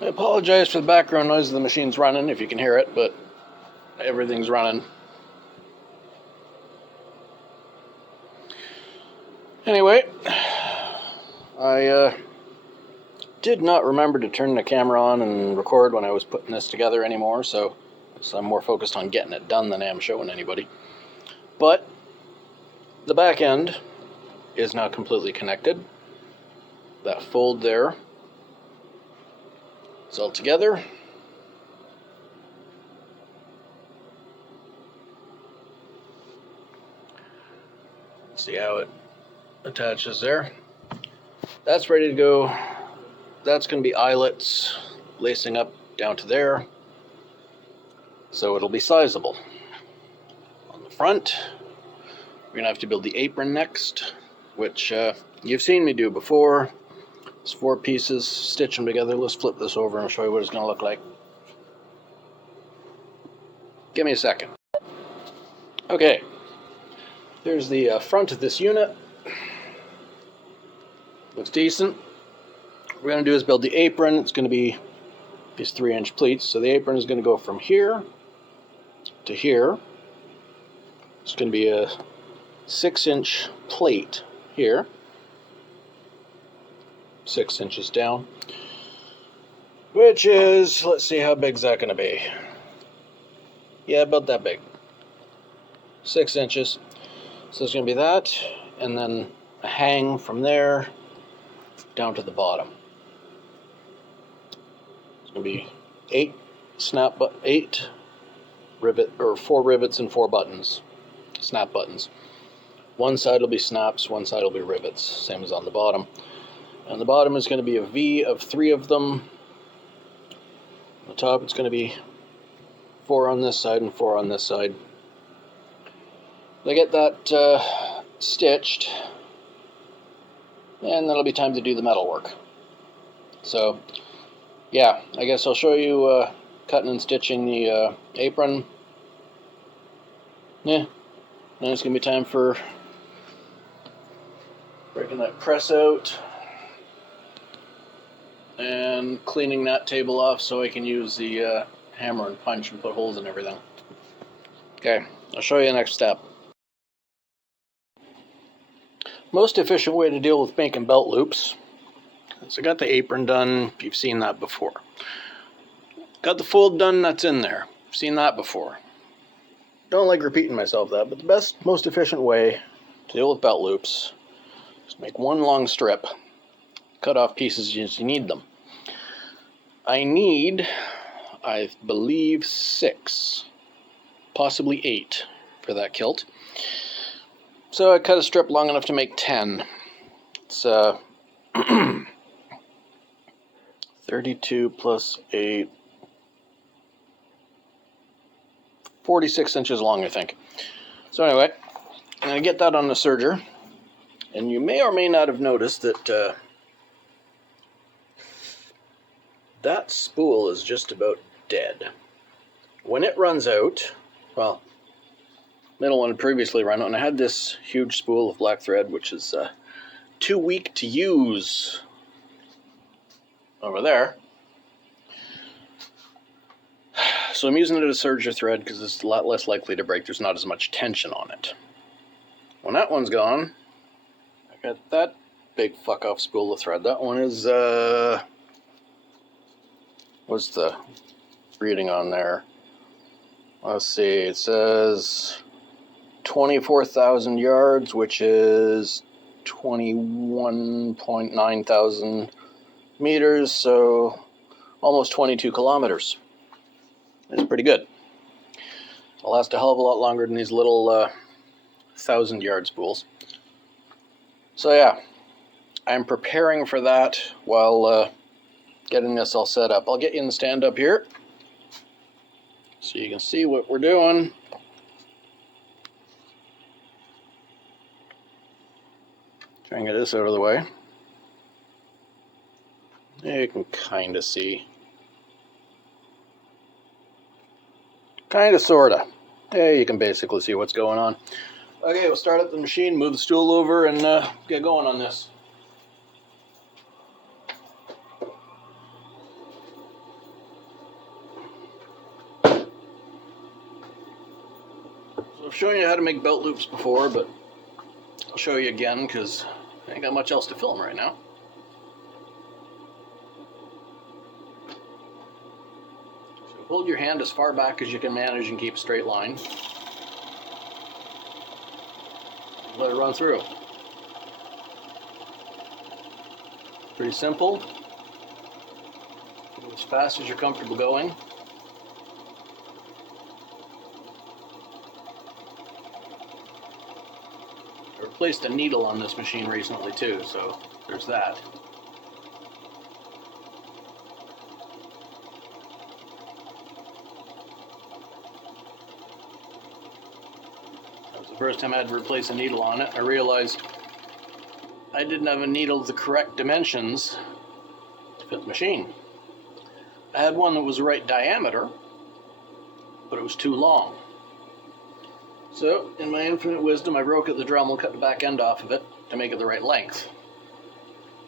I apologize for the background noise of the machine's running, if you can hear it, but everything's running. Anyway, I did not remember to turn the camera on and record when I was putting this together anymore, so I'm more focused on getting it done than I am showing anybody. But the back end is now completely connected. That fold there is all together. See how it attaches there. That's ready to go. That's going to be eyelets lacing up down to there, so it'll be sizable. On the front, we're going to have to build the apron next, which you've seen me do before. It's 4 pieces, stitch them together. Let's flip this over and show you what it's going to look like. Give me a second. Okay, there's the front of this unit. Looks decent. What we're going to do is build the apron. It's going to be these 3-inch pleats. So the apron is going to go from here to here. It's going to be a 6-inch plate here. 6 inches down. Which is, let's see, how big is that going to be? Yeah, about that big. 6 inches. So it's going to be that, and then a hang from there down to the bottom. It's going to be 8 rivet, or 4 rivets and 4 buttons, snap buttons. One side will be snaps, one side will be rivets, same as on the bottom. And the bottom is going to be a V of 3 of them. On the top it's going to be 4 on this side and 4 on this side. I get that stitched, and then it'll be time to do the metal work. So, yeah, I guess I'll show you cutting and stitching the apron. Yeah, then it's going to be time for breaking that press out and cleaning that table off so I can use the hammer and punch and put holes in everything. Okay, I'll show you the next step. Most efficient way to deal with making belt loops. So I got the apron done, you've seen that before. Got the fold done, that's in there. You've seen that before. Don't like repeating myself that, but the best, most efficient way to deal with belt loops is to make one long strip, cut off pieces as you need them. I believe 6, possibly 8 for that kilt. So I cut a strip long enough to make 10. It's 32 plus 8, 46 inches long, I think. So anyway, I'm going to get that on the serger. And you may or may not have noticed that that spool is just about dead. When it runs out, well, middle one had previously run out, and I had this huge spool of black thread, which is too weak to use over there. So I'm using it as a serger thread because it's a lot less likely to break. There's not as much tension on it. When that one's gone, I got that big fuck off spool of thread. That one is, what's the reading on there? Let's see, it says 24,000 yards, which is 21.9 thousand meters, so almost 22 kilometers. It's pretty good. It'll last a hell of a lot longer than these little 1,000-yard spools. So yeah, I'm preparing for that while getting this all set up. I'll get you in the stand up here so you can see what we're doing. Try and get this out of the way. You can kind of see. Kind of, sort of. Yeah, you can basically see what's going on. Okay, we'll start up the machine, move the stool over, and get going on this. I've shown you how to make belt loops before, but I'll show you again because I ain't got much else to film right now. So hold your hand as far back as you can manage and keep a straight line. Let it run through. Pretty simple. Go as fast as you're comfortable going. I replaced a needle on this machine recently too, so there's that. That was the first time I had to replace a needle on it. I realized I didn't have a needle of the correct dimensions to fit the machine. I had one that was the right diameter, but it was too long. So, in my infinite wisdom, I broke at the drum and cut the back end off of it to make it the right length.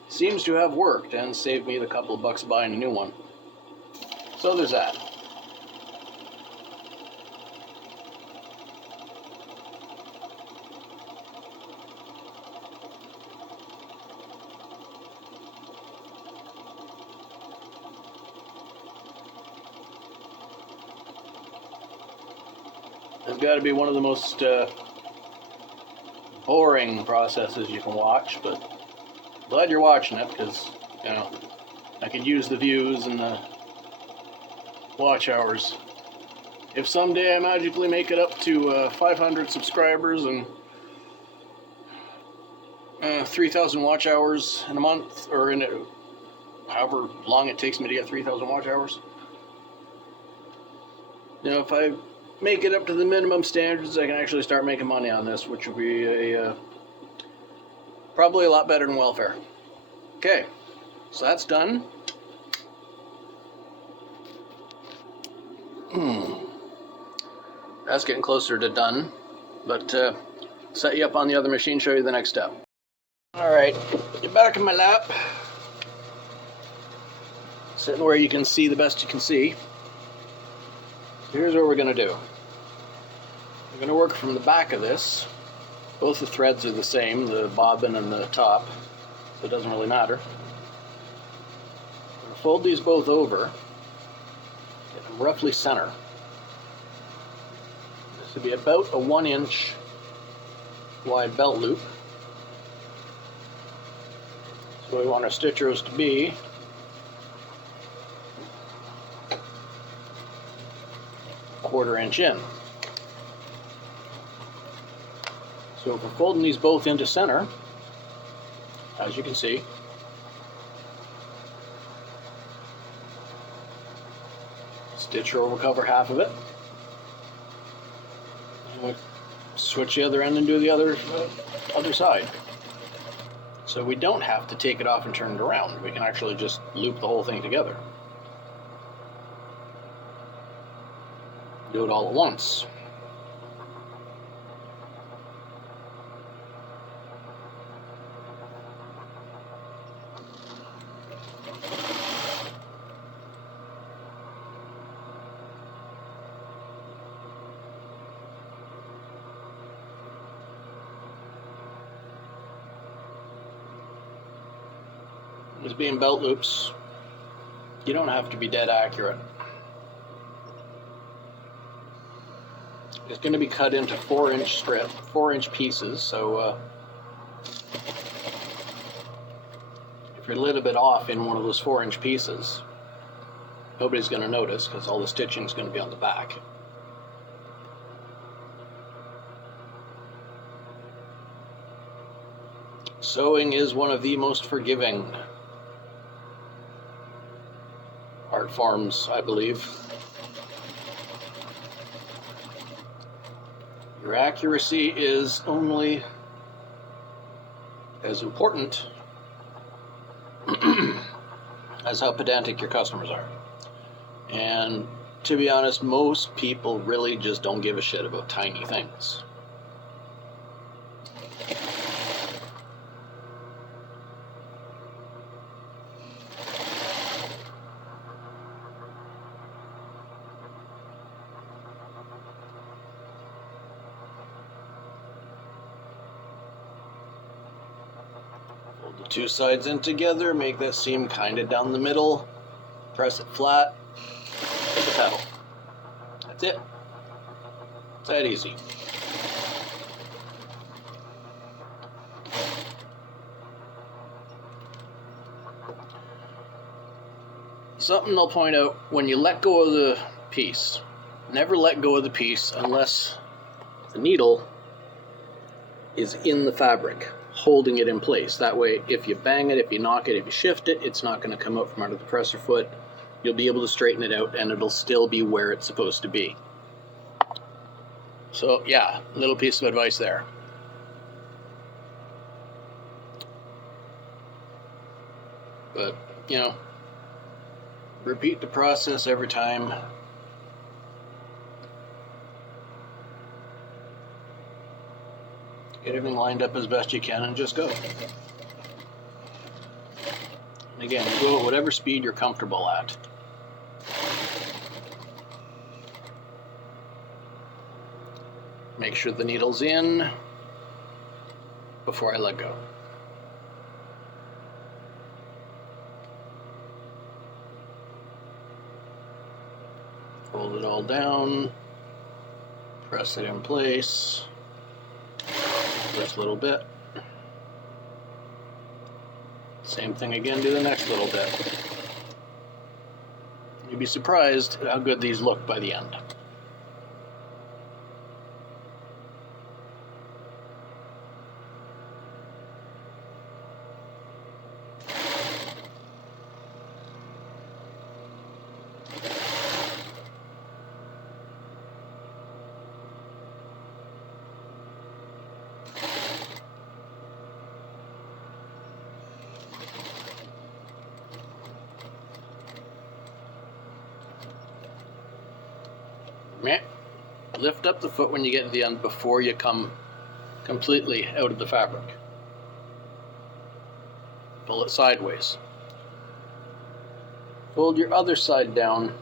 Seems to have worked and saved me the couple of bucks buying a new one. So there's that. It's got to be one of the most boring processes you can watch, but glad you're watching it because, you know, I could use the views and the watch hours. If someday I magically make it up to 500 subscribers and 3,000 watch hours in a month, or in however long it takes me to get 3,000 watch hours, you know, if I make it up to the minimum standards, I can actually start making money on this, which will be probably a lot better than welfare. Okay, so that's done. That's getting closer to done, but set you up on the other machine, show you the next step. Alright, you're back in my lap, sitting where you can see the best you can see. Here's what we're going to do. We're going to work from the back of this. Both the threads are the same, the bobbin and the top, so it doesn't really matter. We're going to fold these both over, get them roughly center. This will be about a 1-inch wide belt loop. So we want our stitch rows to be a 1/4 inch in. So if we're folding these both into center, as you can see, stitch row will cover half of it. And we switch the other end and do the other side. So we don't have to take it off and turn it around. We can actually just loop the whole thing together. Do it all at once. As being belt loops, you don't have to be dead accurate. It's going to be cut into 4-inch pieces, so if you're a little bit off in one of those 4-inch pieces, nobody's going to notice because all the stitching is going to be on the back. Sewing is one of the most forgiving art forms, I believe. Your accuracy is only as important as how pedantic your customers are. And to be honest, most people really just don't give a shit about tiny things. two sides in together, make that seam kind of down the middle, press it flat, hit the pedal. That's it. It's that easy. Something I'll point out, when you let go of the piece, never let go of the piece unless the needle is in the fabric, holding it in place. That way, if you bang it, if you knock it, if you shift it, it's not going to come out from under the presser foot. You'll be able to straighten it out and it'll still be where it's supposed to be. So yeah, little piece of advice there. But, you know, repeat the process every time. Get everything lined up as best you can and just go. And again, go at whatever speed you're comfortable at. Make sure the needle's in before I let go. Hold it all down, press it in place, just a little bit. Same thing again, do the next little bit. You'd be surprised at how good these look by the end. Lift up the foot when you get to the end before you come completely out of the fabric. Pull it sideways. Fold your other side down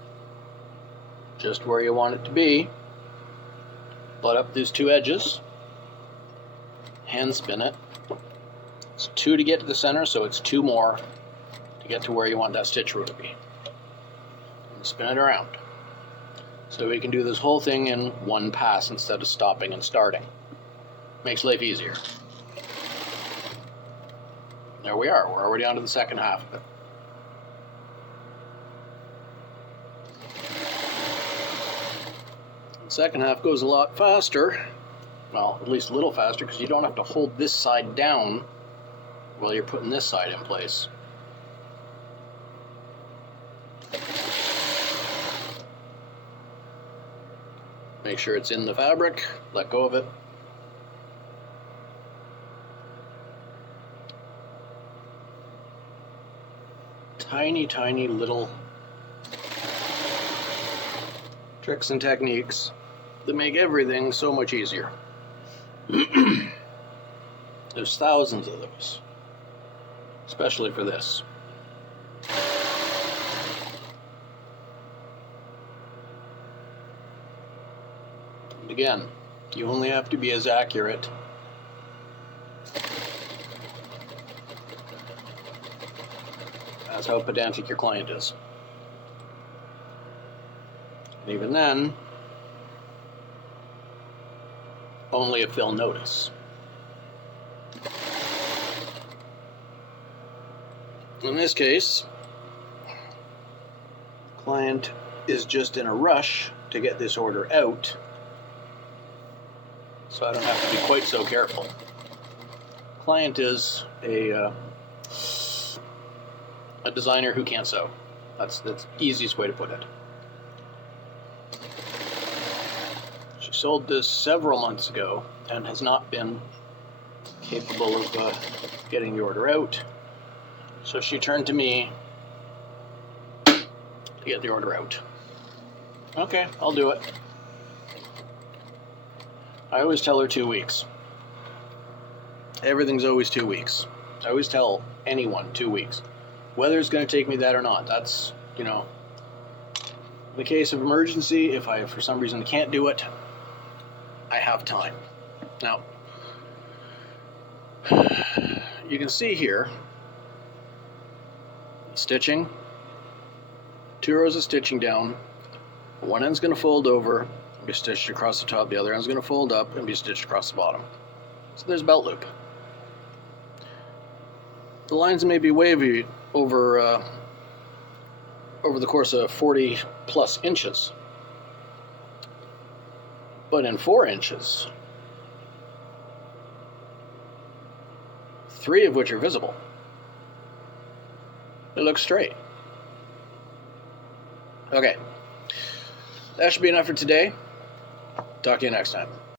just where you want it to be. Butt up these two edges. Hand spin it. It's 2 to get to the center, so it's 2 more to get to where you want that stitch row to be. And spin it around. So we can do this whole thing in one pass instead of stopping and starting. Makes life easier. There we are. We're already on to the second half of it. The second half goes a lot faster. Well, at least a little faster, because you don't have to hold this side down while you're putting this side in place. Make sure it's in the fabric, let go of it. Tiny, tiny little tricks and techniques that make everything so much easier. There's thousands of those, especially for this. Again, you only have to be as accurate as how pedantic your client is. And even then, only if they'll notice. In this case, the client is just in a rush to get this order out, so I don't have to be quite so careful. Client is a designer who can't sew. That's the easiest way to put it. She sold this several months ago and has not been capable of getting the order out. So she turned to me to get the order out. Okay, I'll do it. I always tell her 2 weeks. Everything's always 2 weeks. I always tell anyone 2 weeks. Whether it's going to take me that or not, that's, you know, in the case of emergency, if I, for some reason, can't do it, I have time. Now, you can see here, stitching, 2 rows of stitching down. One end's going to fold over and be stitched across the top. The other end's going to fold up and be stitched across the bottom. So there's a belt loop. The lines may be wavy over the course of 40 plus inches, but in 4 inches, 3 of which are visible, it looks straight. Okay, that should be enough for today. Talk to you next time.